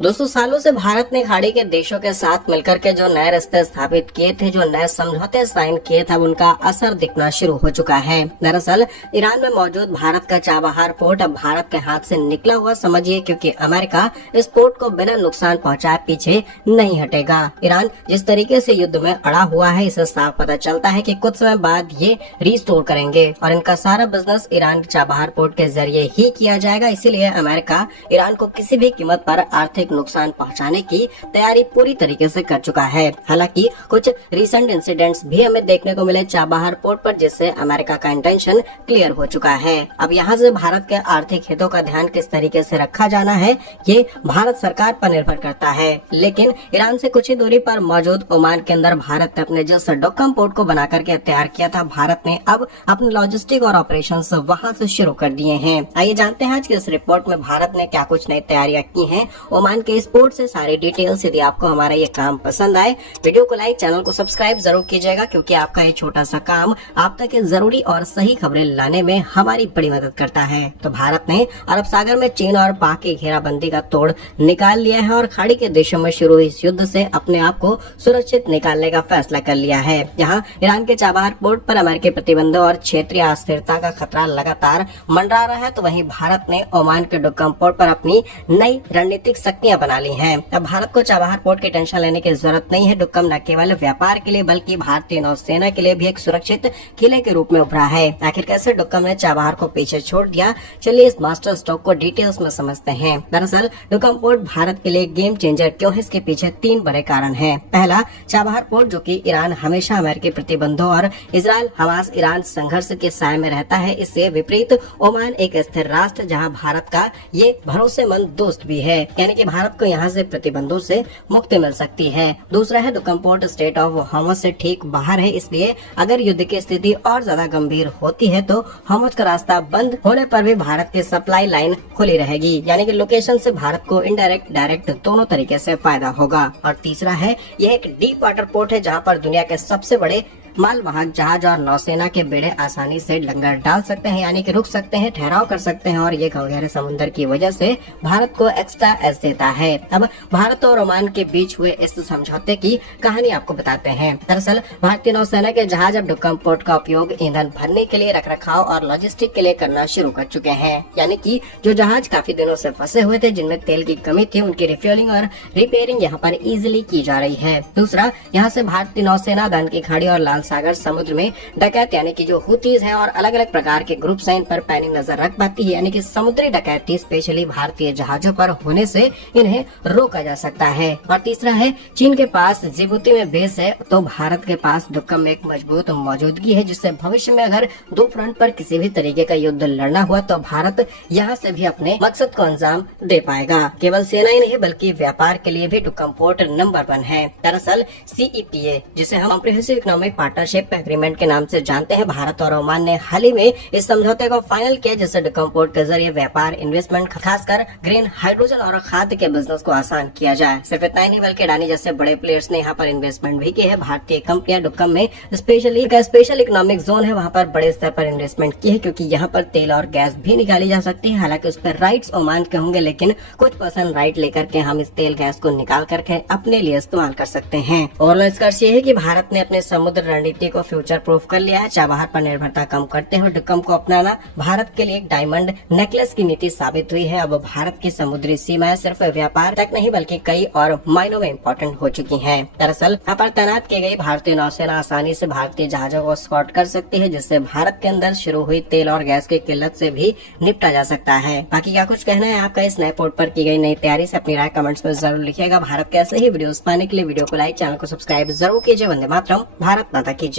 दोस्तों सालों से भारत ने खाड़ी के देशों के साथ मिलकर के जो नए रास्ते स्थापित किए थे, जो नए समझौते साइन किए थे, अब उनका असर दिखना शुरू हो चुका है। दरअसल ईरान में मौजूद भारत का चाबहार पोर्ट अब भारत के हाथ से निकला हुआ समझिए, क्योंकि अमेरिका इस पोर्ट को बिना नुकसान पहुंचाए पीछे नहीं हटेगा। ईरान जिस तरीके से युद्ध में अड़ा हुआ है, इससे साफ पता चलता है कि कुछ समय बाद ये रिस्टोर करेंगे और इनका सारा बिजनेस ईरान के चाबहार पोर्ट के जरिए ही किया जाएगा। इसीलिए अमेरिका ईरान को किसी भी कीमत पर आर्थिक नुकसान पहुंचाने की तैयारी पूरी तरीके से कर चुका है। हालांकि कुछ रिसेंट इंसिडेंट्स भी हमें देखने को मिले चाबहार पोर्ट पर, जिससे अमेरिका का इंटेंशन क्लियर हो चुका है। अब यहाँ से भारत के आर्थिक हितों का ध्यान किस तरीके से रखा जाना है, ये भारत सरकार पर निर्भर करता है। लेकिन ईरान से कुछ ही दूरी पर मौजूद ओमान के अंदर भारत ने अपने जिस डोकम पोर्ट को बना करके तैयार किया था, भारत ने अब अपने लॉजिस्टिक और ऑपरेशन वहाँ से शुरू कर दिए हैं। आइए जानते हैं आज की इस रिपोर्ट में भारत ने क्या कुछ नई तैयारियां की हैं ओमान के स्पोर्ट से सारी डिटेल्स। यदि आपको हमारा ये काम पसंद आए, वीडियो को लाइक, चैनल को सब्सक्राइब जरूर कीजिएगा, क्योंकि आपका ये छोटा सा काम आप तक जरूरी और सही खबरें लाने में हमारी बड़ी मदद करता है। तो भारत ने अरब सागर में चीन और पाक की घेराबंदी का तोड़ निकाल लिया है और खाड़ी के देशों में शुरू इस युद्ध से अपने आप को सुरक्षित निकालने का फैसला कर लिया है। यहाँ ईरान के चाबहार पोर्ट पर अमेरिकी प्रतिबंधों और क्षेत्रीय अस्थिरता का खतरा लगातार मंडरा रहा है, तो वहीं भारत ने ओमान के डोकम पोर्ट पर अपनी नई रणनीतिक शक्तियां बना ली हैं। अब भारत को चाबहार पोर्ट की टेंशन लेने की जरूरत नहीं है। डुक्कम न केवल व्यापार के लिए बल्कि भारतीय नौसेना के लिए भी एक सुरक्षित किले के रूप में उभरा है। आखिर कैसे डुक्कम ने चाबहार को पीछे छोड़ दिया, चलिए इस मास्टर स्ट्रोक को डिटेल्स में समझते हैं। दरअसल डुक्कम पोर्ट भारत के लिए गेम चेंजर क्यों है, इसके पीछे 3 बड़े कारण हैं। पहला, चाबहार पोर्ट जो कि ईरान हमेशा अमेरिकी प्रतिबंधों और इजराइल हमास ईरान संघर्ष के साए में रहता है, इससे विपरीत ओमान एक स्थिर राष्ट्र जहाँ भारत का ये भरोसेमंद दोस्त भी है, यानी कि भारत को यहाँ से प्रतिबंधों से मुक्ति मिल सकती है। दूसरा है डुक्कम पोर्ट स्टेट ऑफ हॉर्मुज़ से ठीक बाहर है, इसलिए अगर युद्ध की स्थिति और ज्यादा गंभीर होती है तो हॉर्मुज़ का रास्ता बंद होने पर भी भारत की सप्लाई लाइन खुली रहेगी, यानी कि लोकेशन से भारत को इनडायरेक्ट डायरेक्ट दोनों तरीके से फायदा होगा। और तीसरा है, यह एक डीप वाटर पोर्ट है जहाँ पर दुनिया के सबसे बड़े मालवाहक जहाज और नौसेना के बेड़े आसानी से लंगर डाल सकते हैं, यानी कि रुक सकते हैं, ठहराव कर सकते हैं, और ये गहरे समुद्र की वजह से भारत को एक्स्ट्रा एज देता है। अब भारत और ओमान के बीच हुए इस समझौते की कहानी आपको बताते हैं। दरअसल भारतीय नौसेना के जहाज अब डुक्कम पोर्ट का उपयोग ईंधन भरने के लिए, रखरखाव और लॉजिस्टिक के लिए करना शुरू कर चुके हैं, यानी कि जो जहाज काफी दिनों से फंसे हुए थे, जिनमें तेल की कमी थी, उनकी रिफ्यूलिंग और रिपेयरिंग यहाँ पर इजिली की जा रही है। दूसरा, यहाँ से भारतीय नौसेना दान की खाड़ी और लाल सागर समुद्र में डकैत यानी कि जो हुतीज हैं और अलग अलग प्रकार के ग्रुप इन पर पैनी नजर रख पाती है, यानी कि समुद्री डकैती स्पेशली भारतीय जहाजों पर होने से इन्हें रोका जा सकता है। और तीसरा है, चीन के पास जिबूती में बेस है, तो भारत के पास डुक्कम में एक मजबूत मौजूदगी है, जिससे भविष्य में अगर 2 फ्रंट पर किसी भी तरीके का युद्ध लड़ना हुआ तो भारत यहाँ से भी अपने मकसद को अंजाम दे पाएगा। केवल सेना ही नहीं बल्कि व्यापार के लिए भी डुक्कम पोर्ट नंबर 1 है। दरअसल CEPA, जिसे हम कॉम्प्रिहेंसिव इकोनॉमिक पार्टनरशिप एग्रीमेंट के नाम से जानते हैं, भारत और ओमान ने हाल ही में इस समझौते को फाइनल किया, जिससे डुक्कम पोर्ट के जरिए व्यापार, इन्वेस्टमेंट, खासकर ग्रीन हाइड्रोजन और खाद्य के बिजनेस को आसान किया जाए। सिर्फ इतना ही नहीं बल्कि अडानी जैसे बड़े प्लेयर्स ने यहाँ पर इन्वेस्टमेंट भी की है। भारतीय कंपनियां डुक्कम में स्पेशल इकोनॉमिक जोन है, वहाँ पर बड़े स्तर पर इन्वेस्टमेंट की है, क्योंकि यहाँ पर तेल और गैस भी निकाली जा सकती है। हालांकि उस पर राइट्स ओमान के होंगे, लेकिन कुछ % राइट लेकर के हम इस तेल गैस को निकाल करके अपने लिए इस्तेमाल कर सकते हैं। और निष्कर्ष ये है कि भारत ने अपने समुद्र रणनीति को फ्यूचर प्रूफ कर लिया है। चाबहार पर निर्भरता कम करते हुए डुक्कम को अपनाना भारत के लिए एक डायमंड नेकलेस की नीति साबित हुई है। अब भारत की समुद्री सीमाएं सिर्फ व्यापार तक नहीं बल्कि कई और मायनों में इम्पोर्टेंट हो चुकी हैं। दरअसल यहाँ पर तैनात की गई भारतीय नौसेना आसानी से भारतीय जहाजों को स्कॉट कर सकती है, जिससे भारत के अंदर शुरू हुई तेल और गैस की किल्लत से भी निपटा जा सकता है। बाकी क्या कुछ कहना है आपका इस नए पोर्ट पर की गई नई तैयारी से, अपनी राय कमेंट्स में जरूर लिखिएगा। भारत के ऐसे ही वीडियोस पाने के लिए वीडियो को लाइक, चैनल को सब्सक्राइब जरूर कीजिए। वंदे मातरम, भारत माता की जय।